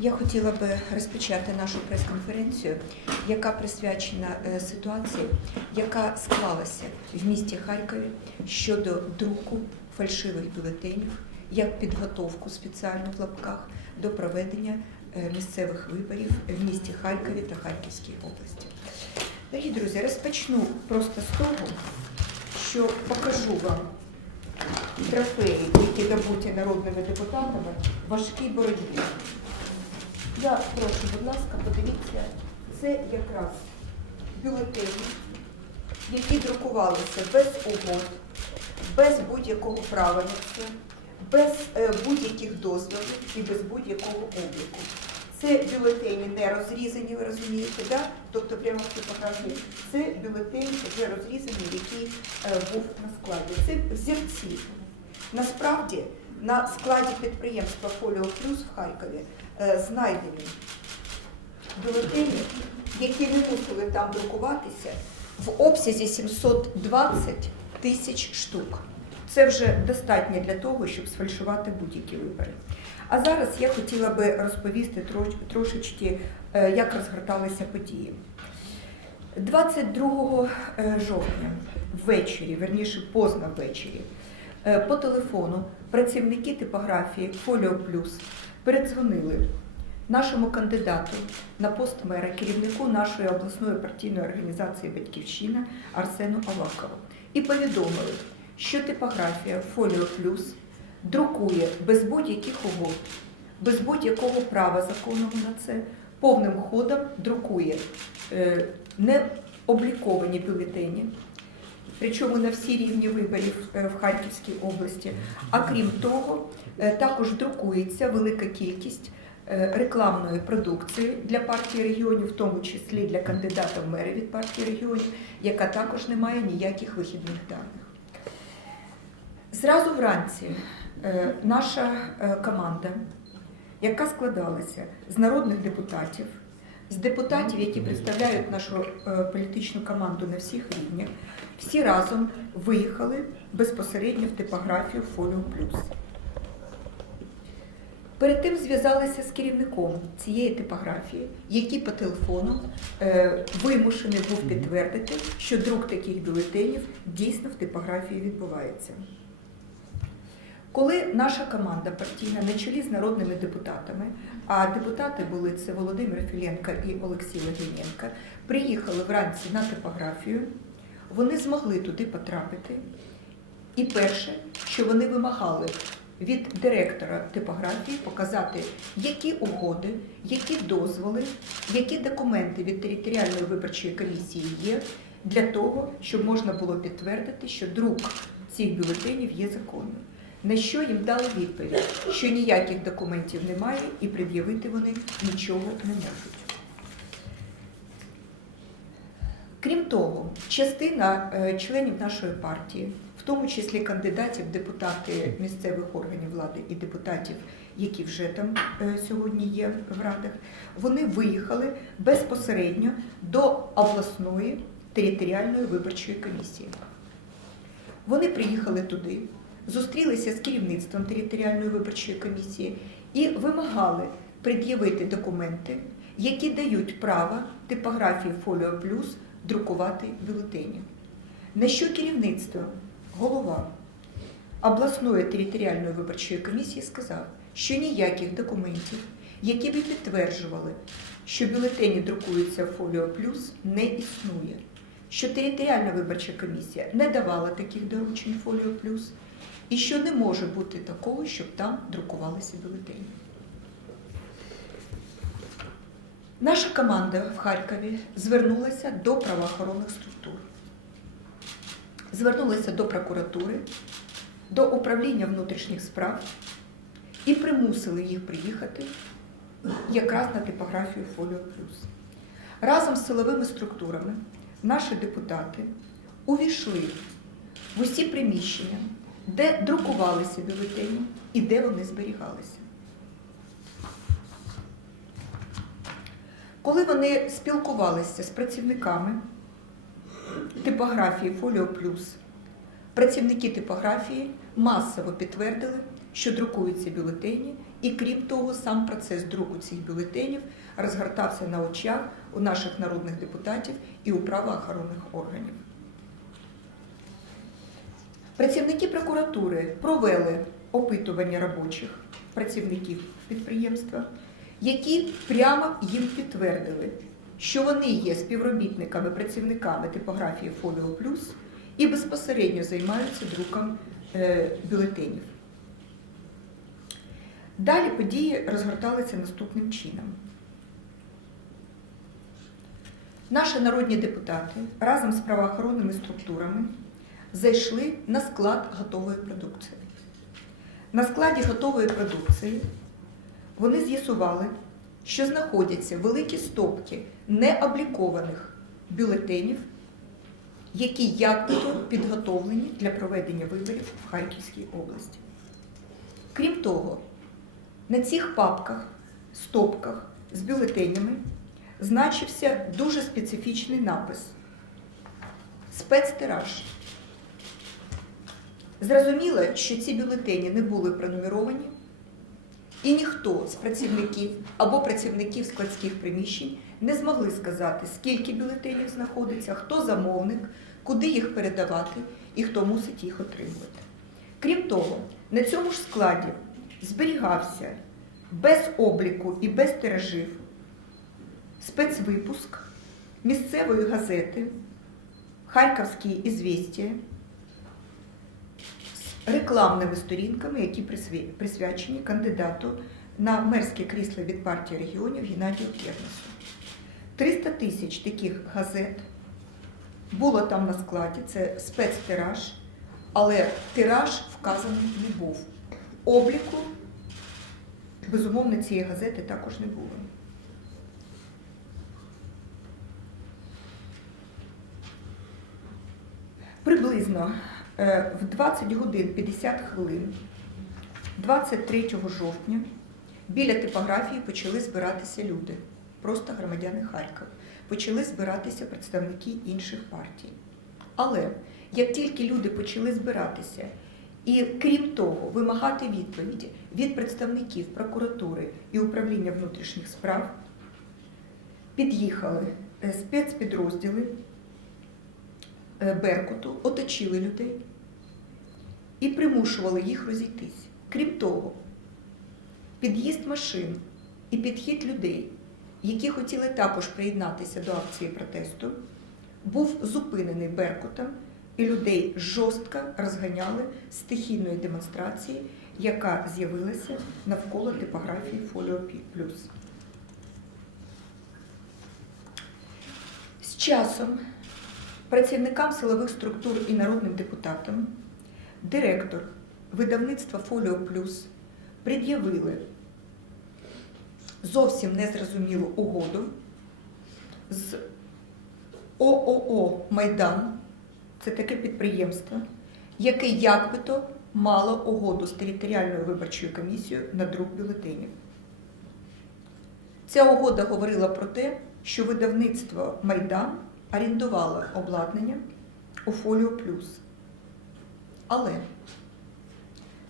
Я хотіла би розпочати нашу прес-конференцію, яка присвячена е, ситуації, яка склалася в місті Харкові щодо друку фальшивих бюлетенів, як підготовку спеціально в лапках до проведення е, місцевих виборів в місті Харкові та Харківській області. Дорогі друзі, розпочну просто з того, що покажу вам трофеї, які добуті народними депутатами важкій боротьбі. Я прошу, будь ласка, подивіться, це якраз бюлетені, які друкувалися без угод, без будь-якого це, без е, будь-яких дозволів і без будь-якого обліку. Це бюлетені не розрізані, ви розумієте, да? тобто прямо в типографії. Це бюлетень вже розрізаний, який е, був на складі. Це взірці. Насправді на складі підприємства Фоліо Плюс в Харкові е, знайдені бюлетені, які не мусили там друкуватися в обсязі 720 тисяч штук. Це вже достатньо для того, щоб сфальшувати будь-які вибори. А зараз я хотіла би розповісти трошечки, е, як розгорталися події. 22 е, жовтня ввечері, верніше поздно ввечері, по телефону працівники типографії Фоліо Плюс передзвонили нашому кандидату на пост мера, керівнику нашої обласної партійної організації Батьківщина Арсену Авакову. І повідомили, що типографія Фоліо Плюс друкує без будь-яких угод, без будь-якого права законного на це, повним ходом друкує е, не обліковані бюлетені, причому на всі рівні виборів е, в Харківській області. А крім того, е, також друкується велика кількість е, рекламної продукції для партії регіонів, в тому числі для кандидата в мери від партії регіонів, яка також не має ніяких вихідних даних. Зразу вранці наша команда, яка складалася з народних депутатів, з депутатів, які представляють нашу е, політичну команду на всіх рівнях, всі разом виїхали безпосередньо в типографію Фоліо Плюс. Перед тим зв'язалися з керівником цієї типографії, який по телефону е, вимушений був підтвердити, що друк таких бюлетенів дійсно в типографії відбувається. Коли наша команда партійна на чолі з народними депутатами, а депутати були це Володимир Філенко і Олексій Логвиненко, приїхали вранці на типографію, вони змогли туди потрапити. І перше, що вони вимагали від директора типографії показати, які угоди, які дозволи, які документи від територіальної виборчої комісії є для того, щоб можна було підтвердити, що друк цих бюлетенів є законним. На що їм дали відповідь, що ніяких документів немає і пред'явити вони нічого не можуть. Крім того, частина е, членів нашої партії, в тому числі кандидатів, депутати місцевих органів влади і депутатів, які вже там е, сьогодні є в радах, вони виїхали безпосередньо до обласної територіальної виборчої комісії. Вони приїхали туди, зустрілися з керівництвом територіальної виборчої комісії і вимагали пред'явити документи, які дають право типографії Фоліо Плюс друкувати бюлетені. На що керівництво, голова обласної територіальної виборчої комісії сказав, що ніяких документів, які би підтверджували, що бюлетені друкуються Фоліо Плюс, не існує. Що територіальна виборча комісія не давала таких доручень Фоліо Плюс, і що не може бути такого, щоб там друкувалися бюлетені. Наша команда в Харкові звернулася до правоохоронних структур, звернулася до прокуратури, до управління внутрішніх справ і примусили їх приїхати якраз на типографію Фоліо Плюс. Разом з силовими структурами наші депутати увійшли в усі приміщення, де друкувалися бюлетені і де вони зберігалися. Коли вони спілкувалися з працівниками типографії Фоліо Плюс, працівники типографії масово підтвердили, що друкуються бюлетені, і крім того, сам процес друку цих бюлетенів розгортався на очах у наших народних депутатів і у правоохоронних органів. Працівники прокуратури провели опитування робочих працівників підприємства, які прямо їм підтвердили, що вони є співробітниками, працівниками типографії Фоліо Плюс і безпосередньо займаються друком е, бюлетенів. Далі події розгорталися наступним чином. Наші народні депутати разом з правоохоронними структурами зайшли на склад готової продукції. На складі готової продукції вони з'ясували, що знаходяться великі стопки необлікованих бюлетенів, які якби підготовлені для проведення виборів в Харківській області. Крім того, на цих папках, стопках з бюлетенями значився дуже специфічний напис спецтираж. Зрозуміло, що ці бюлетені не були пронумеровані, і ніхто з працівників або працівників складських приміщень не змогли сказати, скільки бюлетенів знаходиться, хто замовник, куди їх передавати і хто мусить їх отримувати. Крім того, на цьому ж складі зберігався без обліку і без тиражів спецвипуск місцевої газети Харківські ізвістія рекламними сторінками, які присвя- присвячені кандидату на мерське крісло від партії регіонів Геннадію Кернесу. 300 тисяч таких газет було там на складі, це спецтираж, але тираж вказаний не був. Обліку, безумовно, цієї газети також не було. Приблизно в 20 годин 50 хвилин 23 жовтня біля типографії почали збиратися люди, просто громадяни Харкова. Почали збиратися представники інших партій. Але як тільки люди почали збиратися, і крім того, вимагати відповіді від представників прокуратури і управління внутрішніх справ, під'їхали е, спецпідрозділи е, Беркуту, оточили людей і примушували їх розійтись. Крім того, під'їзд машин і підхід людей, які хотіли також приєднатися до акції протесту, був зупинений Беркутом, і людей жорстко розганяли стихійної демонстрації, яка з'явилася навколо типографії Фоліо Плюс. З часом працівникам силових структур і народним депутатам директор видавництва Фоліо Плюс пред'явили зовсім незрозумілу угоду з ООО Майдан, це таке підприємство, яке якби-то мало угоду з територіальною виборчою комісією на друк бюлетенів. Ця угода говорила про те, що видавництво Майдан орендувало обладнання у Фоліо Плюс. Але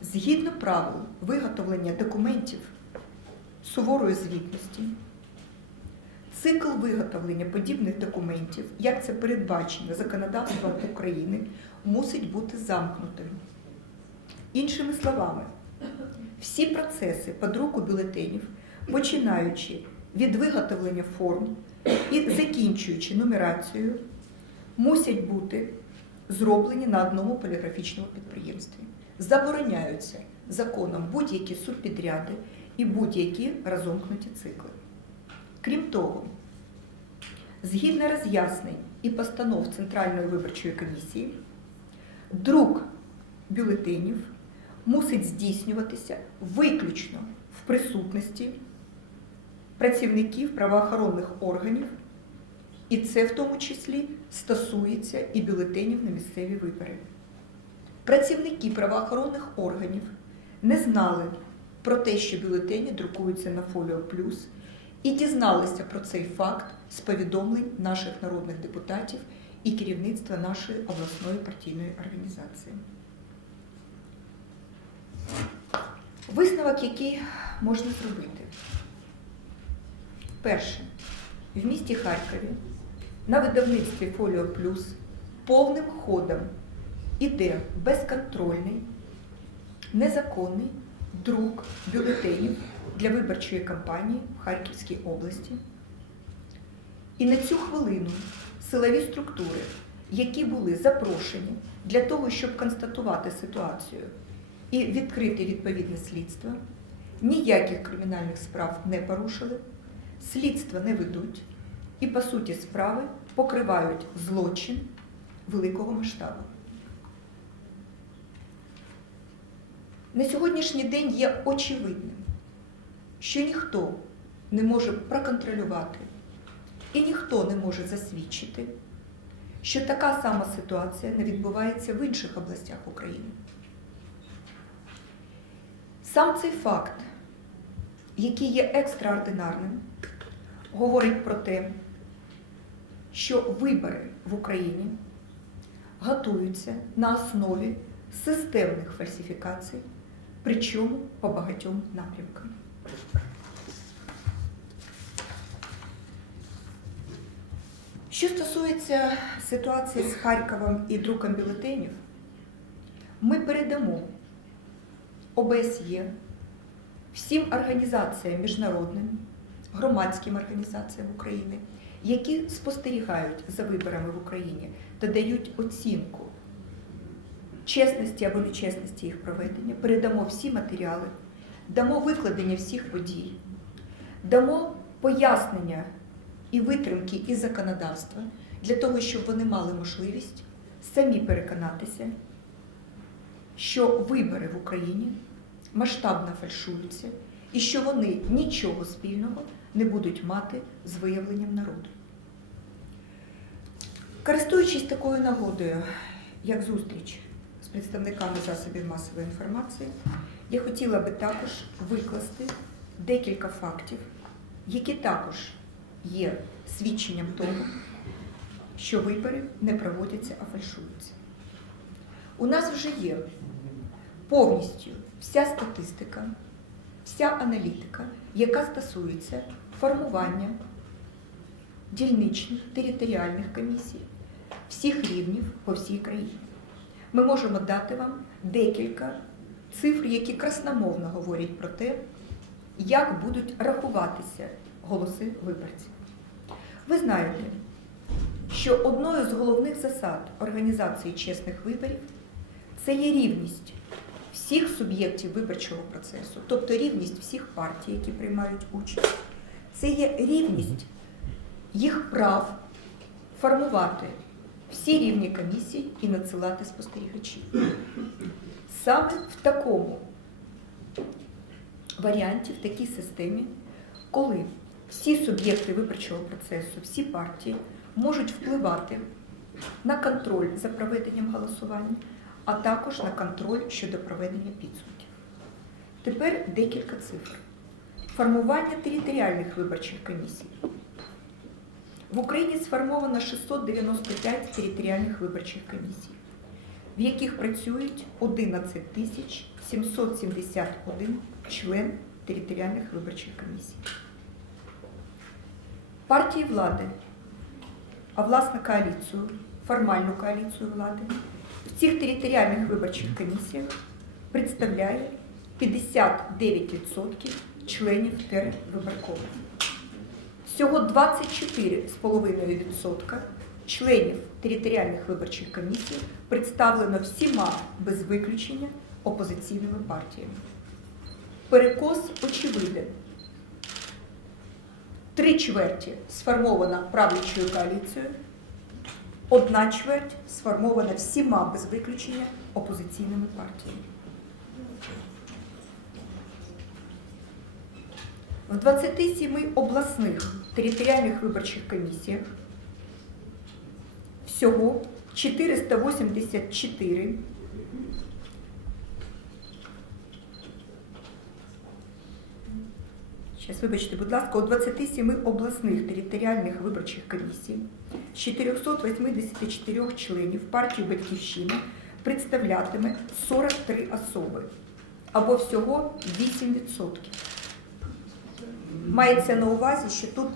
згідно правил виготовлення документів суворої звітності, цикл виготовлення подібних документів, як це передбачено законодавством України, мусить бути замкнутим. Іншими словами, всі процеси по друку бюлетенів, починаючи від виготовлення форм і закінчуючи нумерацією, мусять бути зроблені на одному поліграфічному підприємстві. Забороняються законом будь-які субпідряди і будь-які розомкнуті цикли. Крім того, згідно роз'яснень і постанов Центральної виборчої комісії, друк бюлетенів мусить здійснюватися виключно в присутності працівників правоохоронних органів, і це в тому числі стосується і бюлетенів на місцеві вибори. Працівники правоохоронних органів не знали про те, що бюлетені друкуються на Фоліо Плюс, і дізналися про цей факт з повідомлень наших народних депутатів і керівництва нашої обласної партійної організації. Висновок, який можна зробити. Перше, в місті Харкові на видавництві Фоліо Плюс повним ходом іде безконтрольний, незаконний друк бюлетенів для виборчої кампанії в Харківській області. І на цю хвилину силові структури, які були запрошені для того, щоб констатувати ситуацію і відкрити відповідне слідство, ніяких кримінальних справ не порушили, слідства не ведуть і, по суті, справи покривають злочин великого масштабу. На сьогоднішній день є очевидним, що ніхто не може проконтролювати і ніхто не може засвідчити, що така сама ситуація не відбувається в інших областях України. Сам цей факт, який є екстраординарним, говорить про те, що вибори в Україні готуються на основі системних фальсифікацій, причому по багатьом напрямкам. Що стосується ситуації з Харковом і друком бюлетенів, ми передамо ОБСЄ всім організаціям міжнародним, громадським організаціям України, які спостерігають за виборами в Україні та дають оцінку чесності або нечесності їх проведення, передамо всі матеріали, дамо викладення всіх подій, дамо пояснення і витримки із законодавства для того, щоб вони мали можливість самі переконатися, що вибори в Україні масштабно фальшуються і що вони нічого спільного не будуть мати з виявленням народу. Користуючись такою нагодою, як зустріч з представниками засобів масової інформації, я хотіла би також викласти декілька фактів, які також є свідченням того, що вибори не проводяться, а фальшуються. У нас вже є повністю вся статистика, вся аналітика, яка стосується формування дільничних територіальних комісій всіх рівнів по всій країні. Ми можемо дати вам декілька цифр, які красномовно говорять про те, як будуть рахуватися голоси виборців. Ви знаєте, що одною з головних засад організації чесних виборів це є рівність всіх суб'єктів виборчого процесу, тобто рівність всіх партій, які приймають участь. Це є рівність їх прав формувати всі рівні комісії і надсилати спостерігачів. Саме в такому варіанті, в такій системі, коли всі суб'єкти виборчого процесу, всі партії можуть впливати на контроль за проведенням голосування, а також на контроль щодо проведення підсумків. Тепер декілька цифр. Формування територіальних виборчих комісій. В Україні сформовано 695 територіальних виборчих комісій, в яких працюють 11 тисяч 771 член територіальних виборчих комісій. Партії влади, а власне коаліцію, формальну коаліцію влади, в цих територіальних виборчих комісіях представляє 59% членів тервиборкому. Всього 24,5% членів територіальних виборчих комісій представлено всіма без виключення опозиційними партіями. Перекос очевиден. Три чверті сформована правлячою коаліцією, одна чверть сформована всіма без виключення опозиційними партіями. В 27 обласних територіальних виборчих комісіях всього 484 Щас, вибачте, будь ласка, у 27 обласних територіальних виборчих комісій з 484 членів партії Батьківщина представлятиме 43 особи. або всього 8%. Мається на увазі, що тут